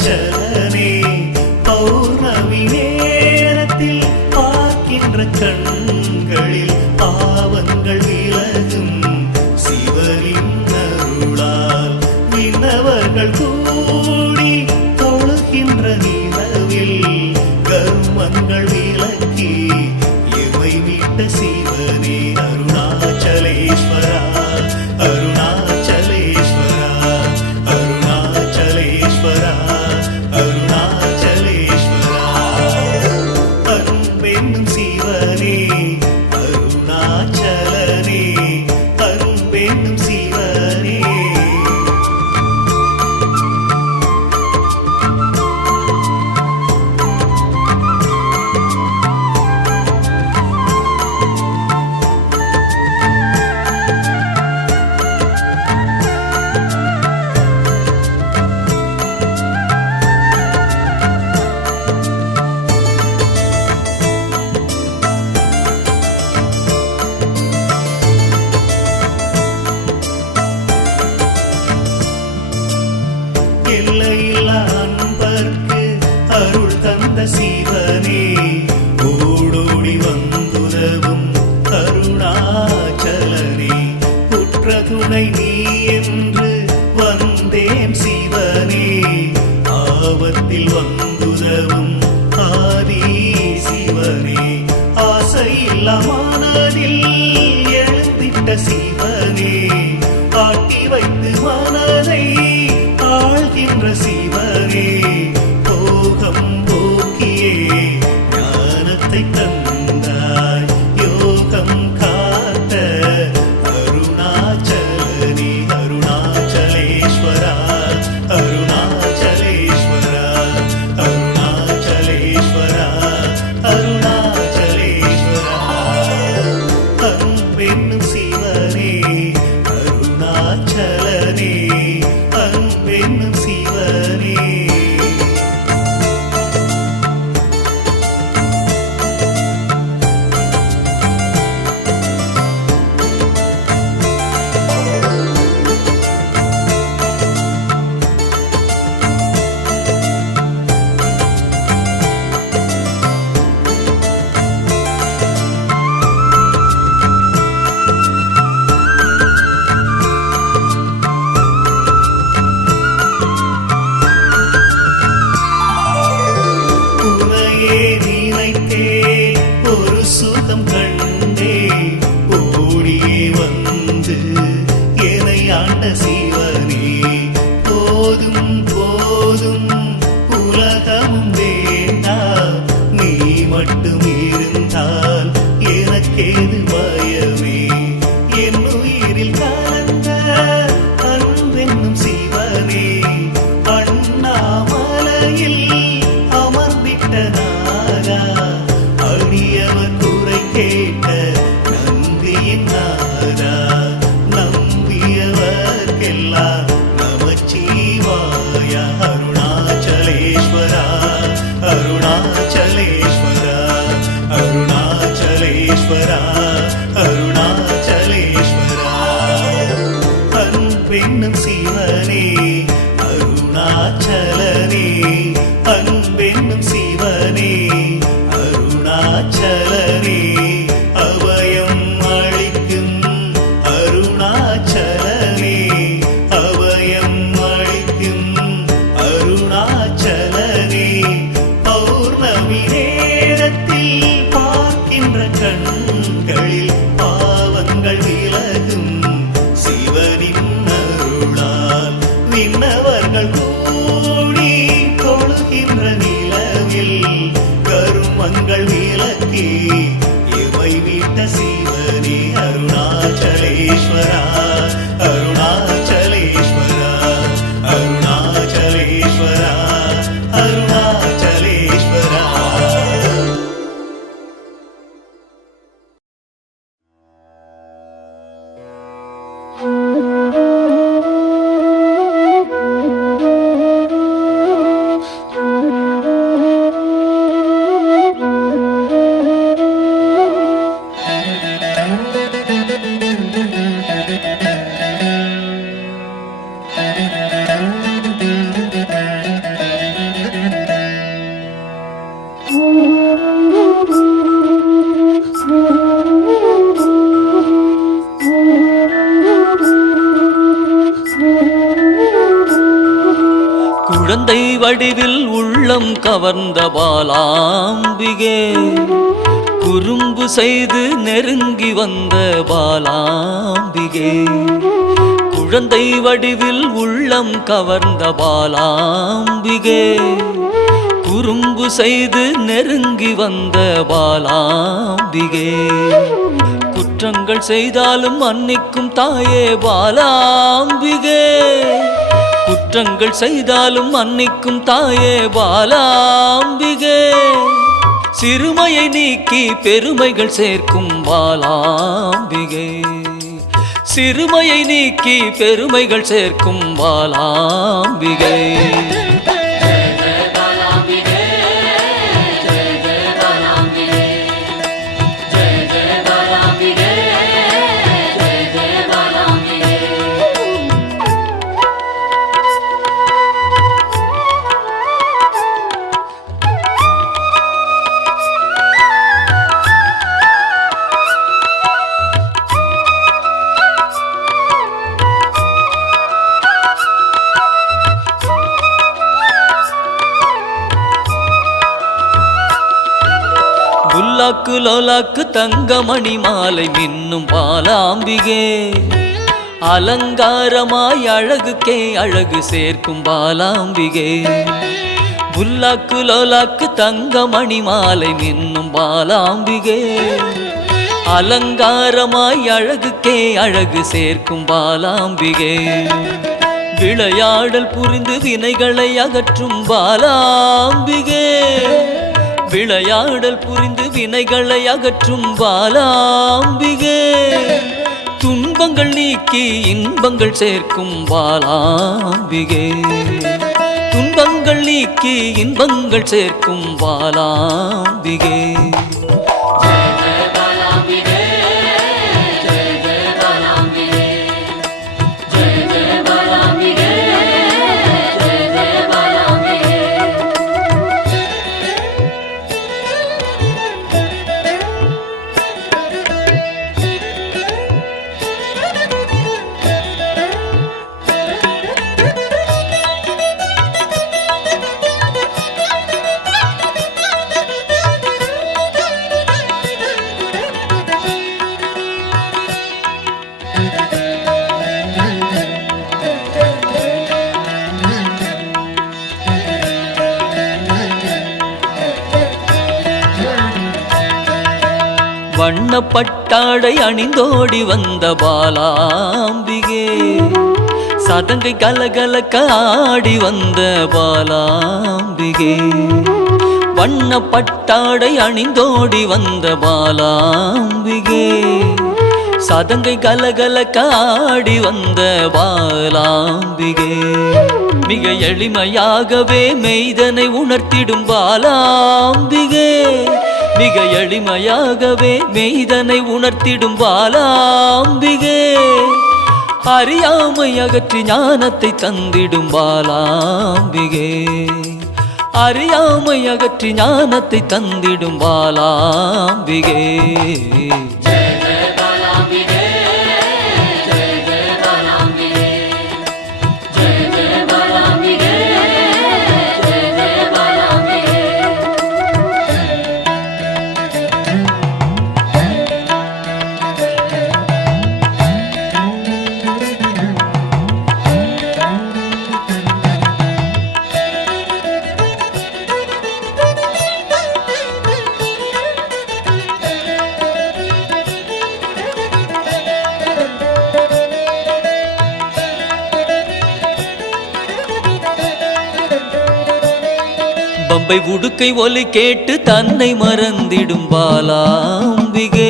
அருணாச்சலனே பௌர்ணமி நேரத்தில் பார்க்கின்ற கண்களில் பாவங்கள் விலகும் சிவனின் அருளால் விண்ணவர்கள் கூடி தொழுகின்ற நிலவில் கர்மங்கள் விலக்கி எமை மீட்ட சிவனே அருணாச்சலேஸ்வரா அருணாச்சலேஸ்வரா அருணாச்சலேஸ்வரா அருணாச்சலேஸ்வரா அன்பென்னும் சிவனே அருணாச்சலனே அன்பென்னும் சிவனே எல்லையில்லா அன்பர்க்கு அருள் தந்த சிவனே ஓடோடி வந்துதவும் அருணாச்சலனே உற்ற துணை நீ என்று வந்தேன் சிவனே ஆபத்தில் வந்துதவும் ஆதி சிவனே ஆசையில்லா மனதில் எழுந்திட்ட சிவனே ஆட்டி வைத்து மனதை ஆழ்கின்ற சிவனே போகம் போக்கியே ஞானத்தை தந்தாய் யோகம் காத்த அருணாச்சலனே அருணாச்சலேஸ்வரா அருணாச்சலேஸ்வரா அருணாச்சலேஸ்வரா அருணாச்சலேஸ்வரா அன்பென்னும் சிவனே அருணாச்சலனே அன்பென்னும் சிவனே ஒரு சுகம் கண்டே ஓடியே வந்து என்னை ஆண்ட சிவனே போதும் போதும் உலகமும் வேண்டாம் நீ மட்டும் இருந்தால் எனக்கேது பயமே என் உயிரில் கலந்த அன்பென்னும் சிவனே அண்ணாமலையில் அமர்ந்திட்ட நாரா அடியவர் குறை கேட்ட நந்தியின் நாரா நம்பியவர்க்கெல்லாம் நமச்சிவாய அருணாச்சலேஸ்வரா அருணாச்சலேஸ்வரா அருணாச்சலேஸ்வரா அருணாச்சலேஸ்வரா அன்பென்னும் சிவனே அருணாச்சலனே அன்பென்னும் சிவனே அருணாச்சலனே அபயம் அளிக்கும் அருணாச்சலனே அபயம் அளிக்கும் அருணாச்சலனே பௌர்ணமி நேரத்தில் பார்க்கின்ற கண்களில் பாவங்கள் விலகும் சிவனின் அருளால் விண்ணவர்கள் கூடி தொழுகின்ற நிலவில் கருமங்கள் விலக்கி இவை விட்ட சிவனே அருணாச்சலேஸ்வரா அருணாச்சலேஸ்வரா அருணாச்சலேஸ்வரா அருணாச்சலேஸ்வரா குழந்தை வடிவில் உள்ளம் கவர்ந்த பாலாம்பிகே, குறும்பு செய்து நெருங்கி வந்த பாலாம்பிகே. குழந்தை வடிவில் உள்ளம் கவர்ந்த பாலாம்பிகே, குறும்பு செய்து நெருங்கி வந்த பாலாம்பிகே. குற்றங்கள் செய்தாலும் மன்னிக்கும் தாயே பாலாம்பிகே, குற்றங்கள் செய்தாலும் மன்னிக்கும் தாயே பாலாம்பிகே. சிறுமையை நீக்கி பெருமைகள் சேர்க்கும் பாலாம்பிகே, சிறுமையை நீக்கி பெருமைகள் சேர்க்கும் பாலாம்பிகே. புல்லாக்கு லோலாக்கு தங்கமணி மாலை மின்னும் பாலாம்பிகே, அலங்காரமாய் அழகுக்கே அழகு சேர்க்கும் பாலாம்பிகே. புல்லாக்கு லோலாக்கு தங்கமணி மாலை மின்னும் பாலாம்பிகே, அலங்காரமாய் அழகுக்கே அழகு சேர்க்கும் பாலாம்பிகே. விளையாடல் புரிந்து வினைகளை அகற்றும் பாலாம்பிகே, விளையாடல் புரிந்து வினைகளை அகற்றும் பாலாம்பிகே. துன்பங்கள் நீக்கி இன்பங்கள் சேர்க்கும் பாலாம்பிகே, துன்பங்கள் நீக்கி இன்பங்கள் சேர்க்கும் பாலாம்பிகே. வண்ணப்பட்டாடை அணிந்தோடி வந்த பாலாம்பிகே, சதங்கை கலகலக்க ஆடி வந்த பாலாம்பிகே. வண்ணப்பட்டாடை அணிந்தோடி வந்த பாலாம்பிகே, சதங்கை கலகலக்க ஆடி வந்த பாலாம்பிகே. மிக எளிமையாகவே மெய்தனை உணர்த்திடும் பாலாம்பிகே, மிக எளிமையாகவே மெய்தனை உணர்த்திடும் பாலாம்பிகே. அறியாமை அகற்றி ஞானத்தை தந்திடும் பாலாம்பிகே, அறியாமை அகற்றி ஞானத்தை தந்திடும் பாலாம்பிகே. பம்பை உடுக்கை ஒலி கேட்டு தன்னை மறந்திடும் பாலாம்பிகே,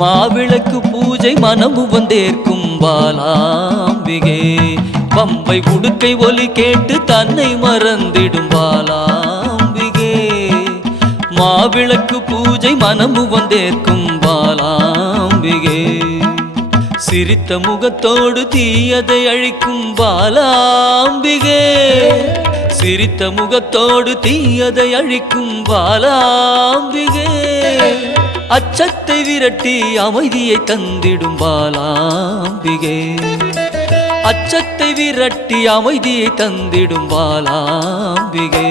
மாவிளக்கு பூஜை மனமு வந்தேற்கும் பாலாம்பிகே. பம்பை உடுக்கை ஒலி கேட்டு தன்னை மறந்திடும் பாலாம்பிகே, மாவிளக்கு பூஜை மனமு வந்தேற்கும் பாலாம்பிகே. சிரித்த முகத்தோடு தீயதை அழிக்கும் பாலாம்பிகே, சிரித்த முகத்தோடு தீயதை அழிக்கும் பாலாம்பிகே. அச்சத்தை விரட்டி அமைதியை தந்திடும் பாலாம்பிகே, அச்சத்தை விரட்டி அமைதியை தந்திடும் பாலாம்பிகே.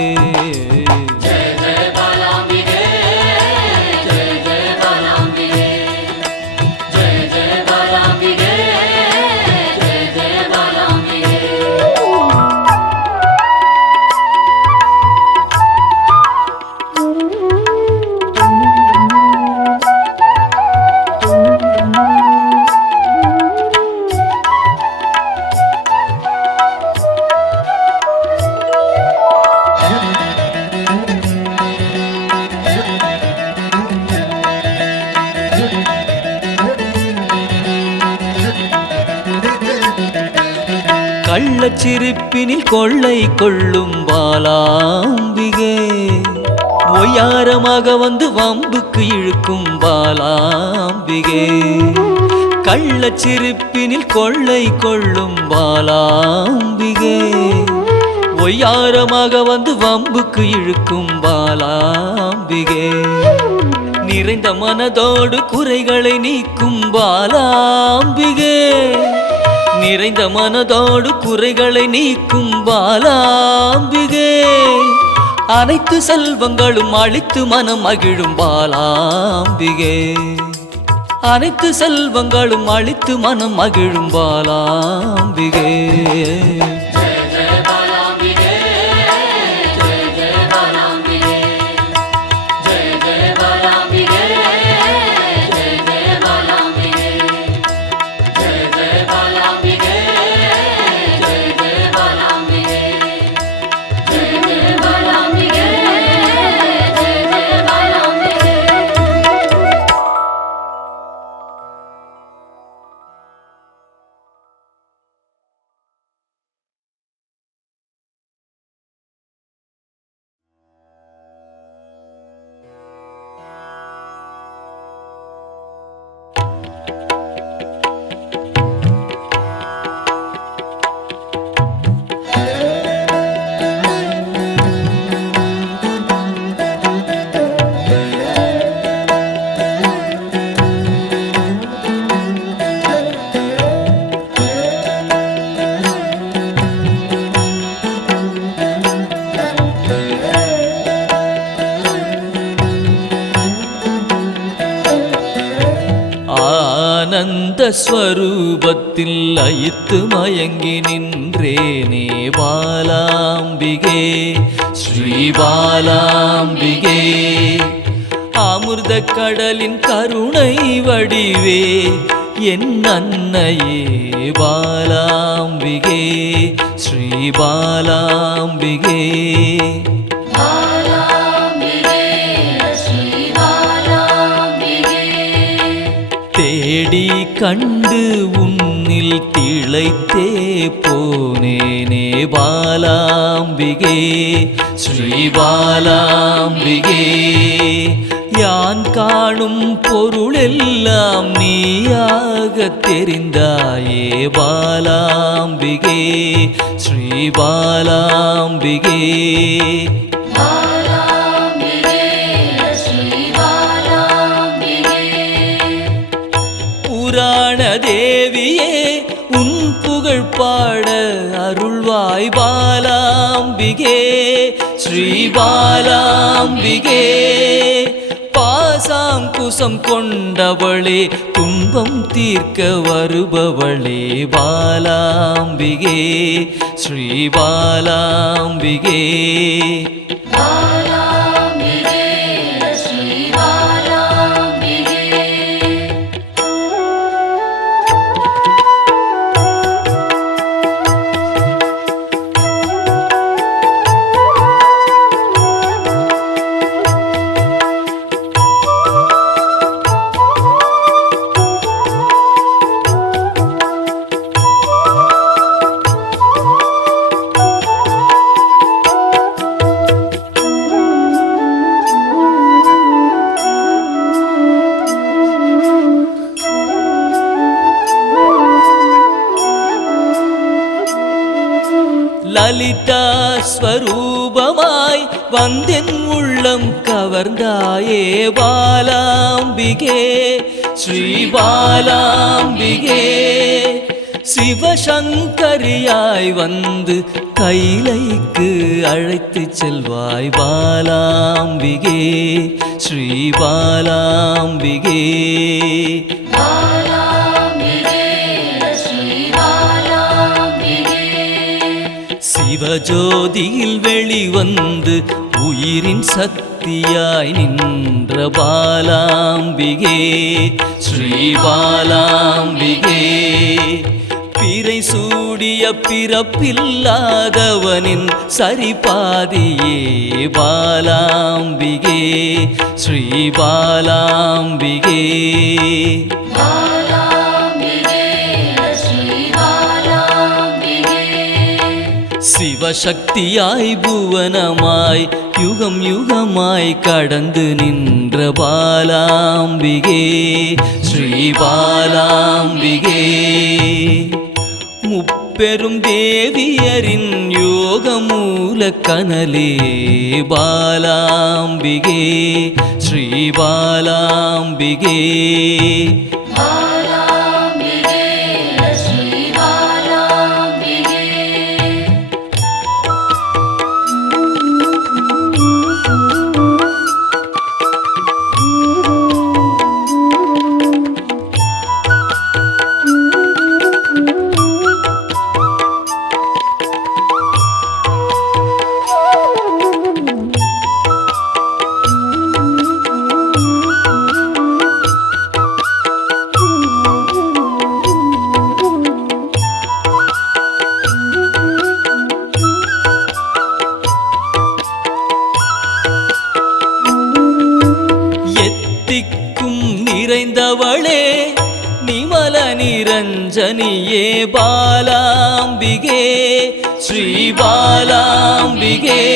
கள்ளச்சிரிப்பினில் கொள்ளை கொள்ளும் பாலாம்பிகே. ஒய்யாரமாக வந்து வம்புக்கு இழுக்கும் பாலாம்பிகே. கள்ளச்சிரிப்பினில் கொள்ளை கொள்ளும் பாலாம்பிகே. ஒய்யாரமாக வந்து வம்புக்கு இழுக்கும் பாலாம்பிகே. நிறைந்த மனதோடு குறைகளை நீக்கும் பாலாம்பிகே. நிறைந்த மனதோடு குறைகளை நீக்கும் பாலாம்பிகே. அனைத்து செல்வங்களும் அளித்து மனம் மகிழும் பாலாம்பிகே. அனைத்து செல்வங்களும் அளித்து மனம் மகிழும் பாலாம்பிகே. ஆனந்த ஸ்வரூபத்தில் லயித்து மயங்கி நின்றேனே பாலாம்பிகே. ஸ்ரீ பாலாம்பிகே. அமிர்த கடலின் கருணை வடிவே என் அன்னையே பாலாம்பிகே. ஸ்ரீ பாலாம்பிகே. தேடி கண்டு உன்னில் திளைத்தே போனேனே பாலாம்பிகே. ஸ்ரீ பாலாம்பிகே. யான் காணும் பொருளெல்லாம் நீயாக தெரிந்தாயே பாலாம்பிகே. ஸ்ரீ பாலாம்பிகே. புராண தேவியே உன் புகழ் பாட அருள்வாய் பாலாம்பிகே. ஸ்ரீ பாலாம்பிகே. பாசாங்குசம் கொண்டவளே துன்பம் தீர்க்க வருபவளே பாலாம்பிகே. ஸ்ரீ பாலாம்பிகே. லலிதா ஸ்வரூபமாய் வந்தென் உள்ளம் கவர்ந்தாயே பாலாம்பிகே. ஸ்ரீ பாலாம்பிகே. சிவசங்கரியாய் வந்து கைலைக்கு அழைத்து செல்வாய் பாலாம்பிகே ஸ்ரீ பாலாம்பிகே. சிவஜோதியில் வெளிவந்து உயிரின் சக்தியாய் நின்ற பாலாம்பிகே ஸ்ரீ பாலாம்பிகே. பிறை சூடிய பிறப்பில்லாதவனின் சரிபாதியே பாலாம்பிகே ஸ்ரீ பாலாம்பிகே. சிவசக்தியாய் புவனமாய் யுகம் யுகமாய் கடந்து நின்ற பாலாம்பிகே ஸ்ரீ பாலாம்பிகே. முப்பெரும் தேவியரின் யோக மூல கனலே பாலாம்பிகே ஸ்ரீ பாலாம்பிகே. எத்திக்கும் நிறைந்தவளே நிமல நிரஞ்சனியே பாலாம்பிகே ஸ்ரீ பாலாம்பிகே.